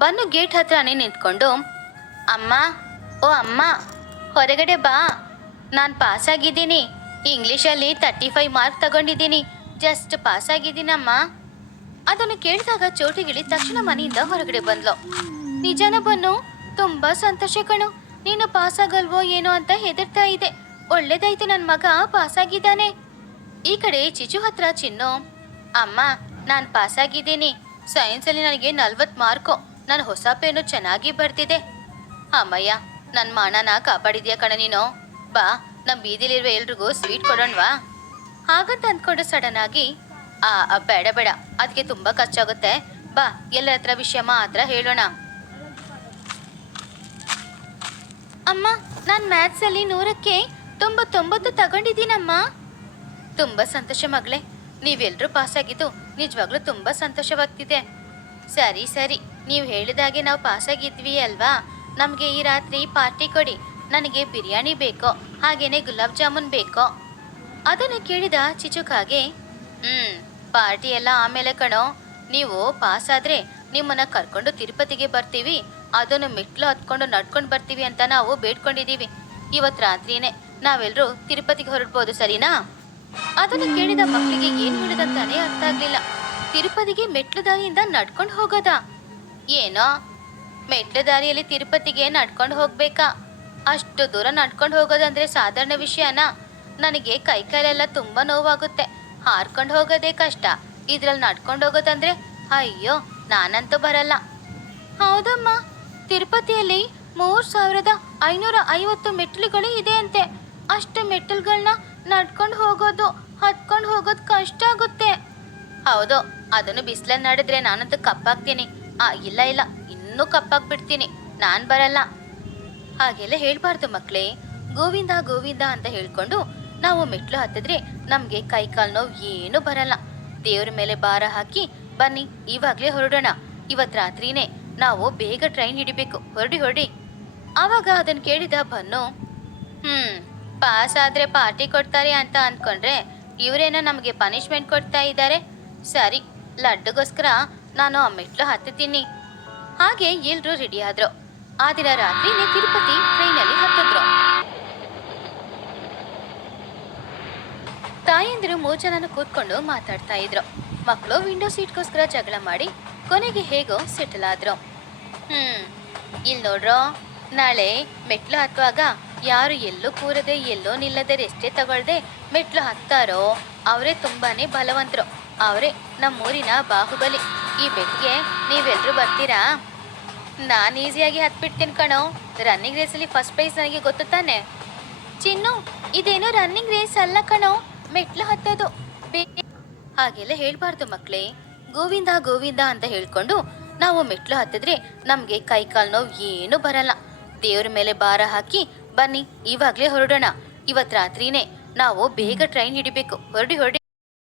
Bun gate ಹತ್ರನೇ ನಿಂತ್ಕೊಂಡು, ಅಮ್ಮ, ಓ ಅಮ್ಮ, ಹೊರಗಡೆ ಬಾ, ನಾನು ಪಾಸಾಗಿದ್ದೀನಿ. ಇಂಗ್ಲೀಷಲ್ಲಿ 35 ಮಾರ್ಕ್ ತಗೊಂಡಿದ್ದೀನಿ. ಜಸ್ಟ್ ಪಾಸಾಗಿದ್ದೀನಮ್ಮ. ಅದನ್ನು ಕೇಳಿದಾಗ ಚೋಟಿಗಿಳಿ ತಕ್ಷಣ ಮನೆಯಿಂದ ಹೊರಗಡೆ ಬಂದ್ಲು. ನಿಜಾನ ಬನ್ನು? ತುಂಬಾ ಸಂತೋಷ ಕಣು. ನೀನು ಪಾಸಾಗಲ್ವೋ ಏನೋ ಅಂತ ಹೆದರ್ತಾ ಇದೆ. ಒಳ್ಳೇದಾಯ್ತು, ನನ್ನ ಮಗ ಪಾಸಾಗಿದ್ದಾನೆ. ಈ ಕಡೆ ಚಿಚು ಹತ್ರ ಚಿನ್ನು, ಅಮ್ಮ, ನಾನು ಪಾಸಾಗಿದ್ದೀನಿ. ಸೈನ್ಸಲ್ಲಿ ನನಗೆ 40 ಮಾರ್ಕು. ನಾನು ಹೊಸ ಪೇನು ಚೆನ್ನಾಗಿ ಬರ್ತಿದೆ. ಅಮ್ಮಯ್ಯ, ನನ್ನ ಮಾನನ ಕಾಪಾಡಿದ್ಯಾ ಕಣ ನೀನು. ಬಾ, ನಮ್ಮ ಬೀದಿಲಿರುವ ಎಲ್ರಿಗೂ ಸ್ವೀಟ್ ಕೊಡೋಣವಾ? ಹಾಗಂತ ಅಂದ್ಕೊಂಡು ಸಡನ್ ಆಗಿ, ಬೇಡ ಬೇಡ, ಅದಕ್ಕೆ ತುಂಬಾ ಖರ್ಚಾಗುತ್ತೆ. ಬಾ, ಎಲ್ಲರ ಹತ್ರ ವಿಷಯ ಮಾತ್ರ ಹೇಳೋಣ. ಅಮ್ಮ, ನಾನು ಮ್ಯಾಥ್ಸಲ್ಲಿ 100ಕ್ಕೆ 99 ತಗೊಂಡಿದ್ದೀನಮ್ಮ. ತುಂಬಾ ಸಂತೋಷ ಮಗಳೇ. ನೀವೆಲ್ಲರೂ ಪಾಸಾಗಿದ್ದು ನಿಜವಾಗ್ಲೂ ತುಂಬಾ ಸಂತೋಷವಾಗ್ತಿದೆ. ಸರಿ ಸರಿ, ನೀವು ಹೇಳಿದಾಗೆ ನಾವು ಪಾಸಾಗಿದ್ವಿ ಅಲ್ವಾ? ನಮಗೆ ಈ ರಾತ್ರಿ ಪಾರ್ಟಿ ಕೊಡಿ. ನನಗೆ ಬಿರಿಯಾನಿ ಬೇಕೋ, ಹಾಗೇನೆ ಗುಲಾಬ್ ಜಾಮೂನ್ ಬೇಕೋ. ಅದನ್ನು ಕೇಳಿದ ಚಿಚುಕಾಗೆ, ಪಾರ್ಟಿ ಎಲ್ಲ ಆಮೇಲೆ ಕಣೋ. ನೀವು ಪಾಸಾದ್ರೆ ನಿಮ್ಮನ್ನ ಕರ್ಕೊಂಡು ತಿರುಪತಿಗೆ ಬರ್ತೀವಿ. ಅದನ್ನು ಮೆಟ್ಲು ಹತ್ಕೊಂಡು ನಡ್ಕೊಂಡು ಬರ್ತೀವಿ ಅಂತ ನಾವು ಬೇಡ್ಕೊಂಡಿದ್ದೀವಿ. ಇವತ್ತು ರಾತ್ರಿನೇ ನಾವೆಲ್ಲರೂ ತಿರುಪತಿಗೆ ಹೊರಡ್ಬೋದು, ಸರಿನಾ? ಅದನ್ನು ಕೇಳಿದ ಮಕ್ಕಳಿಗೆ ಏನು ಹೇಳಿದಂತಾನೆ ಅರ್ಥ ಆಗ್ಲಿಲ್ಲ. ತಿರುಪತಿಗೆ ಮೆಟ್ಲು ದಾರಿಯಿಂದ ನಡ್ಕೊಂಡು ಹೋಗೋದಾ? ಏನೋ ಮೆಟ್ಲು ದಾರಿಯಲ್ಲಿ ತಿರುಪತಿಗೆ ನಡ್ಕೊಂಡು ಹೋಗ್ಬೇಕಾ? ಅಷ್ಟು ದೂರ ನಡ್ಕೊಂಡು ಹೋಗೋದಂದ್ರೆ ಸಾಧಾರಣ ವಿಷಯನಾ? ನನಗೆ ಕೈಕಾಲೆಲ್ಲ ತುಂಬಾ ನೋವಾಗುತ್ತೆ. ಹಾರ್ಕೊಂಡು ಹೋಗೋದೇ ಕಷ್ಟ, ಇದ್ರಲ್ಲಿ ನಡ್ಕೊಂಡು ಹೋಗೋದಂದ್ರೆ ಅಯ್ಯೋ, ನಾನಂತೂ ಬರಲ್ಲ. ಹೌದಮ್ಮ, ತಿರುಪತಿಯಲ್ಲಿ 3550 ಮೆಟ್ಲುಗಳು ಇದೆ ಅಂತೆ. ಅಷ್ಟು ಮೆಟ್ಲುಗಳನ್ನ ನಡ್ಕೊಂಡು ಹೋಗೋದು, ಹತ್ಕೊಂಡು ಹೋಗೋದು ಕಷ್ಟ ಆಗುತ್ತೆ. ಹೌದು, ಅದನ್ನು ಬಿಸಿಲಲ್ಲಿ ನಡೆದ್ರೆ ನಾನಂತೂ ಕಪ್ಪಾಗ್ತೀನಿ. ಇಲ್ಲ ಇಲ್ಲ, ಇನ್ನೂ ಕಪ್ಪಾಗ್ಬಿಡ್ತೀನಿ. ನಾನು ಬರಲ್ಲ. ಹಾಗೆಲ್ಲ ಹೇಳ್ಬಾರ್ದು ಮಕ್ಕಳೇ. ಗೋವಿಂದ ಗೋವಿಂದ ಅಂತ ಹೇಳ್ಕೊಂಡು ನಾವು ಮೆಟ್ಲು ಹತ್ತಿದ್ರೆ ನಮಗೆ ಕೈ ಕಾಲು ನೋವು ಏನೂ ಬರಲ್ಲ. ದೇವ್ರ ಮೇಲೆ ಭಾರ ಹಾಕಿ ಬನ್ನಿ, ಇವಾಗಲೇ ಹೊರಡೋಣ. ಇವತ್ತು ರಾತ್ರಿನೇ ನಾವು ಬೇಗ ಟ್ರೈನ್ ಹಿಡಿಬೇಕು. ಹೊರಡಿ. ಆವಾಗ ಅದನ್ನು ಕೇಳಿದ ಬನ್ನು, ಪಾಸ್ ಆದ್ರೆ ಪಾರ್ಟಿ ಕೊಡ್ತಾರೆ ಅಂತ ಅಂದ್ಕೊಂಡ್ರೆ ಇವರೇನೋ ನಮಗೆ ಪನಿಷ್ಮೆಂಟ್ ಕೊಡ್ತಾ ಇದ್ದಾರೆ. ಸರಿ, ಲಡ್ಡುಗೋಸ್ಕರ ನಾನು ಆ ಮೆಟ್ಲು ಹತ್ತುತ್ತೀನಿ. ಹಾಗೆ ಎಲ್ರೂ ರೆಡಿ ಆದ್ರು. ಆ ದಿನ ರಾತ್ರಿನೇ ತಿರುಪತಿ ಟ್ರೈನಲ್ಲಿ ಹತ್ತಿದ್ರು. ತಾಯಂದಿರು 3 ಜನನು ಕೂತ್ಕೊಂಡು ಮಾತಾಡ್ತಾ ಇದ್ರು. ಮಕ್ಕಳು ವಿಂಡೋ ಸೀಟ್ಗೋಸ್ಕರ ಜಗಳ ಮಾಡಿ ಕೊನೆಗೆ ಹೇಗೋ ಸೆಟಲ್ ಆದ್ರು. ಇಲ್ಲಿ ನೋಡ್ರೋ, ನಾಳೆ ಮೆಟ್ಲು ಹತ್ತುವಾಗ ಯಾರು ಎಲ್ಲೂ ಕೂರದೆ ಎಲ್ಲೋ ನಿಲ್ಲದೆ ರೆಸ್ಟೇ ತಗೊಳ್ದೆ ಮೆಟ್ಲು ಹತ್ತಾರೋ ಅವರೇ ತುಂಬಾನೇ ಬಲವಂತರು. ಅವರೇ ನಮ್ಮೂರಿನ ಬಾಹುಬಲಿ. ಈ ಬೆಟ್ಗೆ ನೀವೆಲ್ಲರೂ ಬರ್ತೀರಾ? ನಾನು ಈಸಿಯಾಗಿ ಹತ್ಬಿಡ್ತೀನಿ ಕಣೋ. ರನ್ನಿಂಗ್ ರೇಸಲ್ಲಿ ಫಸ್ಟ್ ಪ್ರೈಸ್ ನನಗೆ ಗೊತ್ತು ತಾನೆ? ಚಿನ್ನು, ಇದೇನೋ ರನ್ನಿಂಗ್ ರೇಸ್ ಅಲ್ಲ ಕಣೋ, ಮೆಟ್ಲು ಹತ್ತೋದು. ಹಾಗೆಲ್ಲ ಹೇಳ್ಬಾರ್ದು ಮಕ್ಕಳೇ. ಗೋವಿಂದ ಗೋವಿಂದ ಅಂತ ಹೇಳ್ಕೊಂಡು ನಾವು ಮೆಟ್ಲು ಹತ್ತಿದ್ರೆ ನಮಗೆ ಕೈ ಕಾಲು ನೋವು ಏನೂ ಬರಲ್ಲ. ದೇವ್ರ ಮೇಲೆ ಭಾರ ಹಾಕಿ ಬನ್ನಿ, ಇವಾಗಲೇ ಹೊರಡೋಣ. ಇವತ್ತು ರಾತ್ರಿನೇ ನಾವು ಬೇಗ ಟ್ರೈನ್ ಹಿಡಿಬೇಕು. ಹೊರಡಿ.